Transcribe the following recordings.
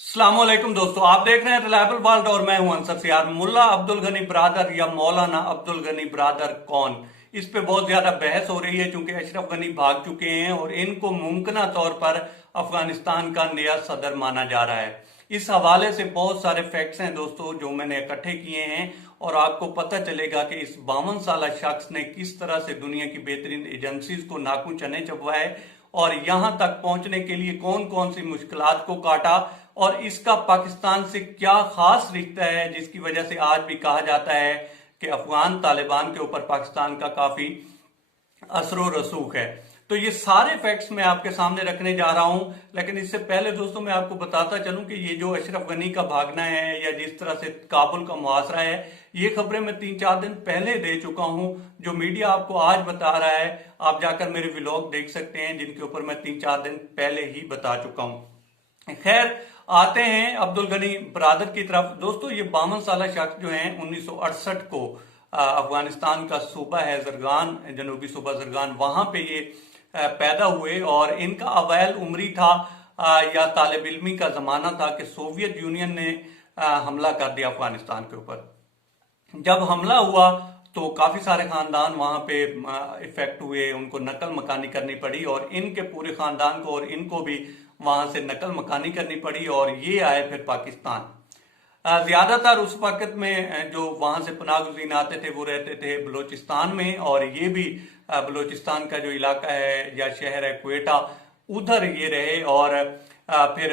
अस्सलाम वालेकुम दोस्तों, आप देख रहे हैं रिलायबल वर्ल्ड और मैं हूं अंसर सियार। मुल्ला अब्दुल गनी ब्रादर या मौलाना अब्दुल गनी ब्रादर कौन, इस पे बहुत ज्यादा बहस हो रही है क्योंकि अशरफ गनी भाग चुके हैं और इनको मुमकिन तौर पर अफगानिस्तान का नया सदर माना जा रहा है। इस हवाले से बहुत सारे फैक्ट्स हैं दोस्तों जो मैंने इकट्ठे किए हैं और आपको पता चलेगा कि इस 52 साल शख्स ने किस तरह से दुनिया की बेहतरीन एजेंसीज को नाखून चने चबवाए और यहां तक पहुंचने के लिए कौन कौन सी मुश्किलात को काटा और इसका पाकिस्तान से क्या खास रिश्ता है जिसकी वजह से आज भी कहा जाता है कि अफगान तालिबान के ऊपर पाकिस्तान का काफी असर रसूख है। तो ये सारे फैक्ट्स मैं आपके सामने रखने जा रहा हूं, लेकिन इससे पहले दोस्तों मैं आपको बताता चलूं कि ये जो अशरफ गनी का भागना है या जिस तरह से काबुल का मुहासरा है, ये खबरें मैं 3-4 दिन पहले दे चुका हूं। जो मीडिया आपको आज बता रहा है आप जाकर मेरे व्लॉग देख सकते हैं जिनके ऊपर मैं 3-4 दिन पहले ही बता चुका हूं। खैर, आते हैं अब्दुल गनी ब्रादर की तरफ। दोस्तों ये 52 साल शख्स जो हैं 1968 को अफगानिस्तान का सूबा है जरगान, जनूबी सूबा जरगान, वहां पे ये पैदा हुए और इनका अवैल उम्री था या तालिब इल्मी का जमाना था कि सोवियत यूनियन ने हमला कर दिया अफगानिस्तान के ऊपर। जब हमला हुआ तो काफी सारे खानदान वहां पे इफेक्ट हुए, उनको नकल मकानी करनी पड़ी और इनके पूरे खानदान को और इनको भी वहां से नकल मकानी करनी पड़ी और ये आए फिर पाकिस्तान। ज्यादातर उस वक्त में जो वहां से पनाह गुज़ीन आते थे वो रहते थे बलोचिस्तान में और ये भी बलोचिस्तान का जो इलाका है या शहर है क्वेटा, उधर ये रहे और फिर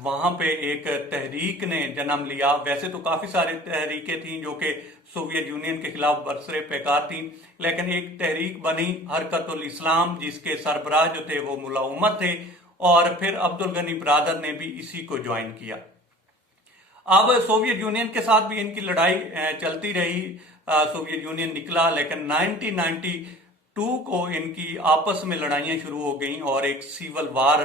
वहां पे एक तहरीक ने जन्म लिया। वैसे तो काफी सारी तहरीकें थी जो कि सोवियत यूनियन के खिलाफ बरसरे पैकार थी, लेकिन एक तहरीक बनी हरकतुल इस्लाम जिसके सरबराह जो थे वो मुल्ला उमर थे और फिर अब्दुल गनी ब्रादर ने भी इसी को ज्वाइन किया। अब सोवियत यूनियन के साथ भी इनकी लड़ाई चलती रही। सोवियत यूनियन निकला लेकिन 1992 को इनकी आपस में लड़ाइयां शुरू हो गई और एक सिविल वार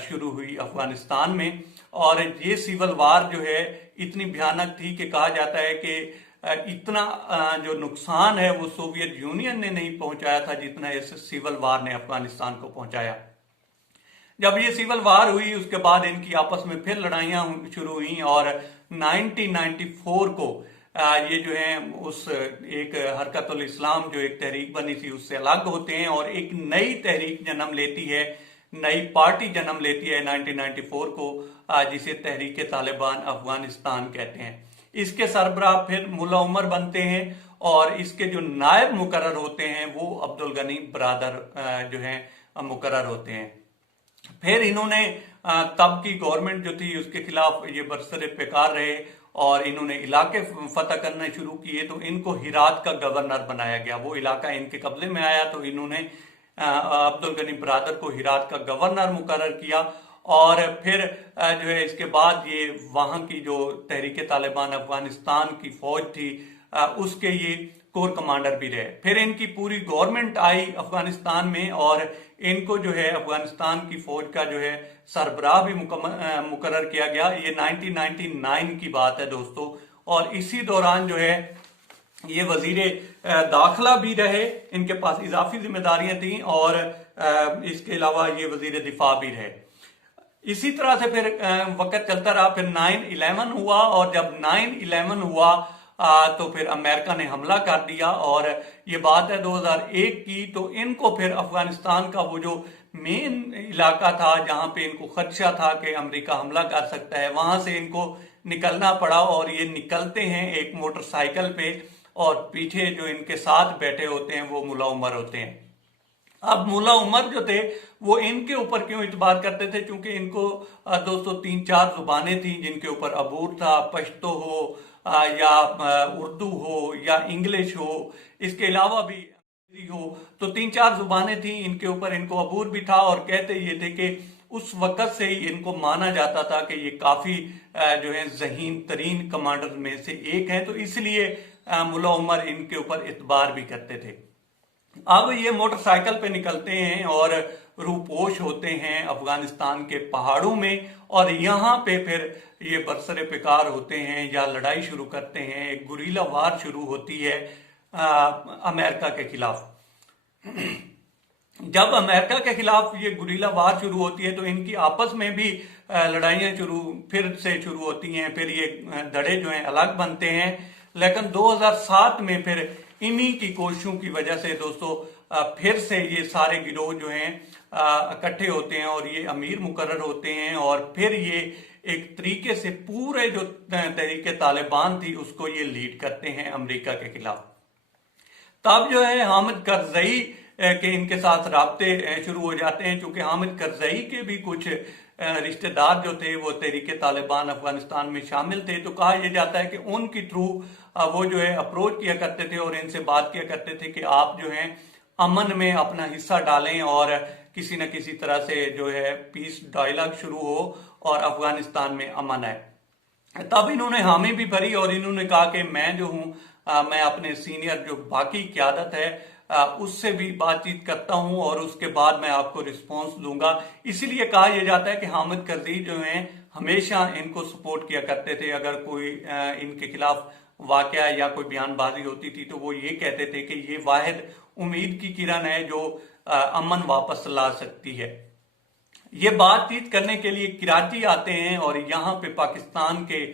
शुरू हुई अफगानिस्तान में। और ये सिविल वार जो है इतनी भयानक थी कि कहा जाता है कि इतना जो नुकसान है वो सोवियत यूनियन ने नहीं पहुंचाया था जितना इस सिविल वार ने अफगानिस्तान को पहुंचाया। जब ये सिविल वार हुई उसके बाद इनकी आपस में फिर लड़ाइयां शुरू हुई और 1994 को ये जो है उस एक हरकतुल इस्लाम जो एक तहरीक बनी थी उससे अलग होते हैं और एक नई तहरीक जन्म लेती है, नई पार्टी जन्म लेती है 1994 को, जिसे तहरीक तालिबान अफगानिस्तान कहते हैं। इसके सरबराह फिर मुल्ला उमर बनते हैं और इसके जो नायब मुकर्रर होते हैं वो अब्दुल गनी ब्रादर जो है मुकर्रर होते हैं। फिर इन्होंने तब की गवर्नमेंट जो थी उसके खिलाफ ये बरसरे पैकार रहे और इन्होंने इलाके फतह करने शुरू किए। तो इनको हिरात का गवर्नर बनाया गया, वो इलाका इनके कब्जे में आया तो इन्होंने अब्दुल गनी ब्रादर को हिरात का गवर्नर मुकर्रर किया और फिर जो है इसके बाद ये वहां की जो तहरीक तालिबान अफगानिस्तान की फौज थी उसके ये कोर कमांडर भी रहे। फिर इनकी पूरी गवर्नमेंट आई अफगानिस्तान में और इनको जो है अफगानिस्तान की फौज का जो है सरबराह भी मुकर्रर किया गया। ये 1999 की बात है दोस्तों और इसी दौरान जो है ये वजीरे दाखिला भी रहे, इनके पास इजाफी जिम्मेदारियां थी और इसके अलावा ये वजीर दिफा भी रहे। इसी तरह से फिर वक्त चलता रहा। फिर 9/11 हुआ और जब 9/11 हुआ तो फिर अमेरिका ने हमला कर दिया और ये बात है 2001 की। तो इनको फिर अफगानिस्तान का वो जो मेन इलाका था जहां पे इनको खदशा था कि अमेरिका हमला कर सकता है, वहां से इनको निकलना पड़ा और ये निकलते हैं एक मोटरसाइकिल पे और पीछे जो इनके साथ बैठे होते हैं वो मुल्ला उमर होते हैं। अब मुल्ला उमर जो थे वो इनके ऊपर क्यों इतबार करते थे, क्योंकि इनको दोस्तों 3-4 जुबानें थी जिनके ऊपर अबूर था, पश्तो हो या उर्दू हो या इंग्लिश हो, इसके अलावा भी हो, तो 3-4 जुबानें थी इनके ऊपर, इनको अबूर भी था। और कहते ये थे कि उस वक्त से ही इनको माना जाता था कि ये काफी जो है ज़हीन तरीन कमांडर में से एक है, तो इसलिए मुल्ला उमर इनके ऊपर इतबार भी करते थे। अब ये मोटरसाइकिल पे निकलते हैं और रूपोश होते हैं अफगानिस्तान के पहाड़ों में और यहाँ पे फिर ये बरसरे पैकार होते हैं या लड़ाई शुरू करते हैं। एक गुरीला वार शुरू होती है अमेरिका के खिलाफ। जब अमेरिका के खिलाफ ये गुरीला वार शुरू होती है तो इनकी आपस में भी लड़ाइयां फिर से शुरू होती हैं, फिर ये धड़े जो हैं अलग बनते हैं। लेकिन 2007 में फिर इन्हीं की कोशिशों की वजह से दोस्तों फिर से ये सारे गिरोह जो हैं इकट्ठे होते हैं और ये अमीर मुकर्रर होते हैं, और फिर ये एक तरीके से पूरे जो तहरीके तालिबान थी उसको ये लीड करते हैं अमेरिका के खिलाफ। तब जो है हामिद करजई के इनके साथ राब्ते शुरू हो जाते हैं, क्योंकि हामिद करजई के भी कुछ रिश्तेदार जो थे वो तहरीके तालिबान अफगानिस्तान में शामिल थे। तो कहा यह जाता है कि उनकी थ्रू वो जो है अप्रोच किया करते थे और इनसे बात किया करते थे कि आप जो है अमन में अपना हिस्सा डालें और किसी न किसी तरह से जो है पीस डायलॉग शुरू हो और अफगानिस्तान में अमन आए। तब इन्होंने हामी भी भरी और इन्होंने कहा कि मैं जो हूं मैं अपने सीनियर जो बाकी क़यादत है उससे भी बातचीत करता हूं और उसके बाद मैं आपको रिस्पॉन्स दूंगा। इसीलिए कहा यह जाता है कि हामिद करज़ई जो हैं हमेशा इनको सपोर्ट किया करते थे। अगर कोई इनके खिलाफ वाकया या कोई बयानबाजी होती थी तो वो ये कहते थे कि ये वाहिद उम्मीद की किरण है जो अमन वापस ला सकती है। ये बातचीत करने के लिए कराची आते हैं और यहाँ पे पाकिस्तान के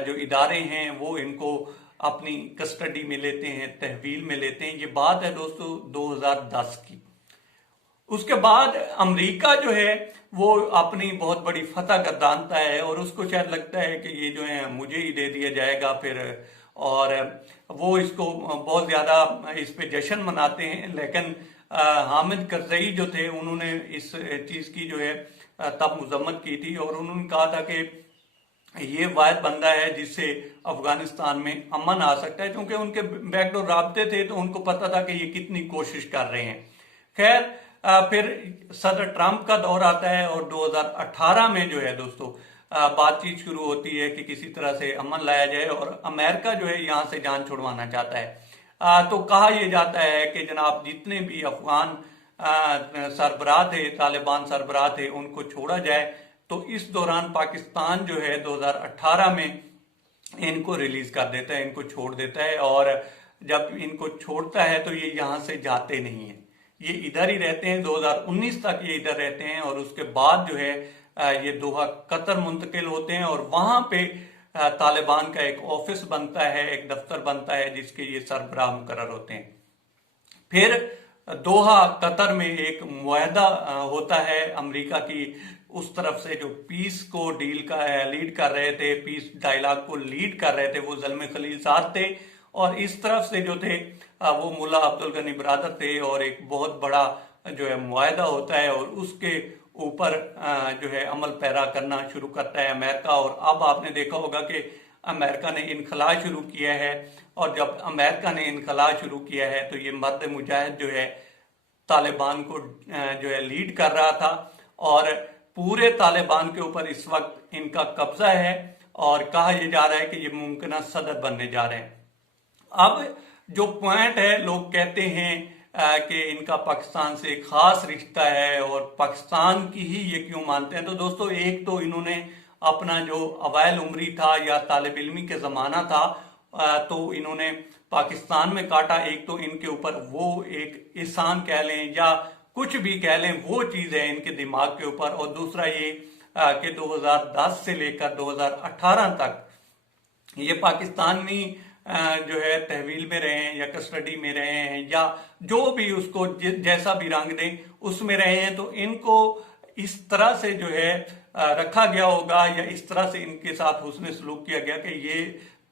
जो इदारे हैं वो इनको अपनी कस्टडी में लेते हैं, तहवील में लेते हैं। ये बात है दोस्तों 2010 की। उसके बाद अमेरिका जो है वो अपनी बहुत बड़ी फतह गर्दानता है और उसको शायद लगता है कि ये जो है मुझे ही दे दिया जाएगा फिर, और वो इसको बहुत ज्यादा इस पे जश्न मनाते हैं। लेकिन हामिद करज़ई जो थे उन्होंने इस चीज की जो है तब मजम्मत की थी और उन्होंने कहा था कि ये वाहिद बंदा है जिससे अफगानिस्तान में अमन आ सकता है, क्योंकि उनके बैकडोर राब्ते थे तो उनको पता था कि ये कितनी कोशिश कर रहे हैं। खैर फिर सदर ट्रंप का दौर आता है और 2018 में जो है दोस्तों बातचीत शुरू होती है कि किसी तरह से अमन लाया जाए और अमेरिका जो है यहाँ से जान छुड़वाना चाहता है। तो कहा यह जाता है कि जनाब जितने भी अफगान सरबराह थे, तालिबान सरबराह थे, उनको छोड़ा जाए। तो इस दौरान पाकिस्तान जो है 2018 में इनको रिलीज कर देता है, इनको छोड़ देता है। और जब इनको छोड़ता है तो ये यहाँ से जाते नहीं है, ये इधर ही रहते हैं। 2019 तक ये इधर रहते हैं और उसके बाद जो है ये दोहा कतर मुंतकिल होते हैं और वहां पे तालिबान का एक ऑफिस बनता है, एक दफ्तर बनता है जिसके ये सरबराह मुकर्रर होते हैं। फिर दोहा कतर में एक मुआहदा होता है अमेरिका की उस तरफ से जो पीस को लीड कर रहे थे, पीस डायलॉग को लीड कर रहे थे, वो ज़ल्मे खलील साद थे। और इस तरफ से जो थे वो मुल्ला अब्दुल गनी बरादर थे और एक बहुत बड़ा जो है मुआहदा होता है और उसके ऊपर जो है अमल पैरा करना शुरू करता है अमेरिका। और अब आपने देखा होगा कि अमेरिका ने इनखला शुरू किया है और जब अमेरिका ने इनखला शुरू किया है तो ये मर्द मुजाहिद जो है तालिबान को जो है लीड कर रहा था और पूरे तालिबान के ऊपर इस वक्त इनका कब्जा है और कहा यह जा रहा है कि ये मुमकिन सदर बनने जा रहे हैं। अब जो पॉइंट है, लोग कहते हैं कि इनका पाकिस्तान से एक खास रिश्ता है और पाकिस्तान की ही ये क्यों मानते हैं। तो दोस्तों एक तो इन्होंने अपना जो अवाइल उम्री था या तालिब इल्मी के ज़माना था तो इन्होंने पाकिस्तान में काटा। एक तो इनके ऊपर वो एक एहसान कह लें या कुछ भी कह लें, वो चीज़ है इनके दिमाग के ऊपर। और दूसरा ये कि 2010 से लेकर 2018 तक ये पाकिस्तानी जो है तहवील में रहे हैं या कस्टडी में रहे हैं या जो भी उसको जैसा भी रंग दें उसमें रहे हैं, तो इनको इस तरह से जो है रखा गया होगा या इस तरह से इनके साथ हुस्न सलूक किया गया कि ये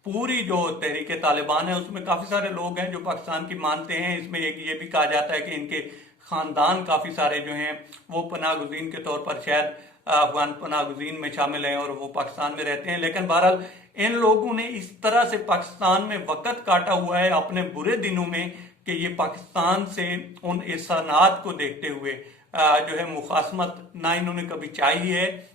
पूरी जो तहरीक तालिबान है उसमें काफी सारे लोग हैं जो पाकिस्तान की मानते हैं। इसमें एक ये भी कहा जाता है कि इनके खानदान काफी सारे जो हैं वो पनाह गुज़ीन के तौर पर शायद अफगान पनाह गुज़ीन में शामिल हैं और वो पाकिस्तान में रहते हैं। लेकिन बहरहाल इन लोगों ने इस तरह से पाकिस्तान में वक्त काटा हुआ है अपने बुरे दिनों में कि ये पाकिस्तान से उन एहसानात को देखते हुए जो है मुखासमत ना इन्होंने कभी चाहिए है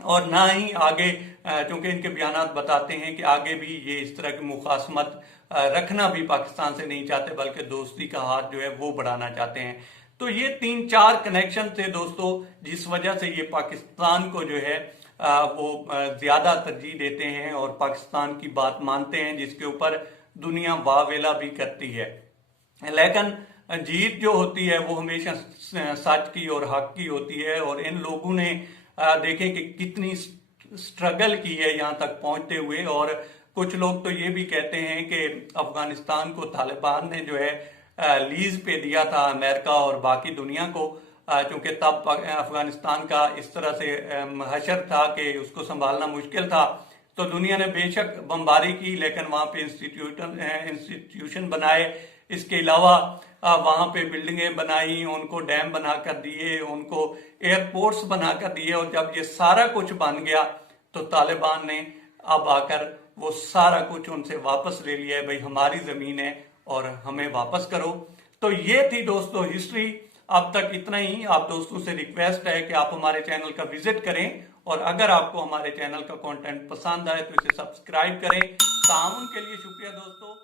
और ना ही आगे, क्योंकि इनके बयानात बताते हैं कि आगे भी ये इस तरह की मुखासमत रखना भी पाकिस्तान से नहीं चाहते बल्कि दोस्ती का हाथ जो है वो बढ़ाना चाहते हैं। तो ये 3-4 कनेक्शन थे दोस्तों जिस वजह से ये पाकिस्तान को जो है वो ज्यादा तरजीह देते हैं और पाकिस्तान की बात मानते हैं जिसके ऊपर दुनिया वावेला भी करती है। लेकिन जीत जो होती है वो हमेशा सच की और हक की होती है। और इन लोगों ने देखें कि कितनी स्ट्रगल की है यहाँ तक पहुंचते हुए। और कुछ लोग तो ये भी कहते हैं कि अफगानिस्तान को तालिबान ने जो है लीज पे दिया था अमेरिका और बाकी दुनिया को, क्योंकि तब अफगानिस्तान का इस तरह से हशर था कि उसको संभालना मुश्किल था। तो दुनिया ने बेशक बमबारी की, लेकिन वहाँ पे इंस्टीट्यूशन बनाए। इसके अलावा वहाँ पे बिल्डिंगें बनाई, उनको डैम बनाकर दिए, उनको एयरपोर्ट्स बनाकर दिए। और जब ये सारा कुछ बन गया तो तालिबान ने अब आकर वो सारा कुछ उनसे वापस ले लिया है। भाई हमारी जमीन है और हमें वापस करो। तो ये थी दोस्तों हिस्ट्री। अब तक इतना ही। आप दोस्तों से रिक्वेस्ट है कि आप हमारे चैनल का विजिट करें, और अगर आपको हमारे चैनल का कंटेंट पसंद आए तो इसे सब्सक्राइब करें। ताउन के लिए शुक्रिया दोस्तों।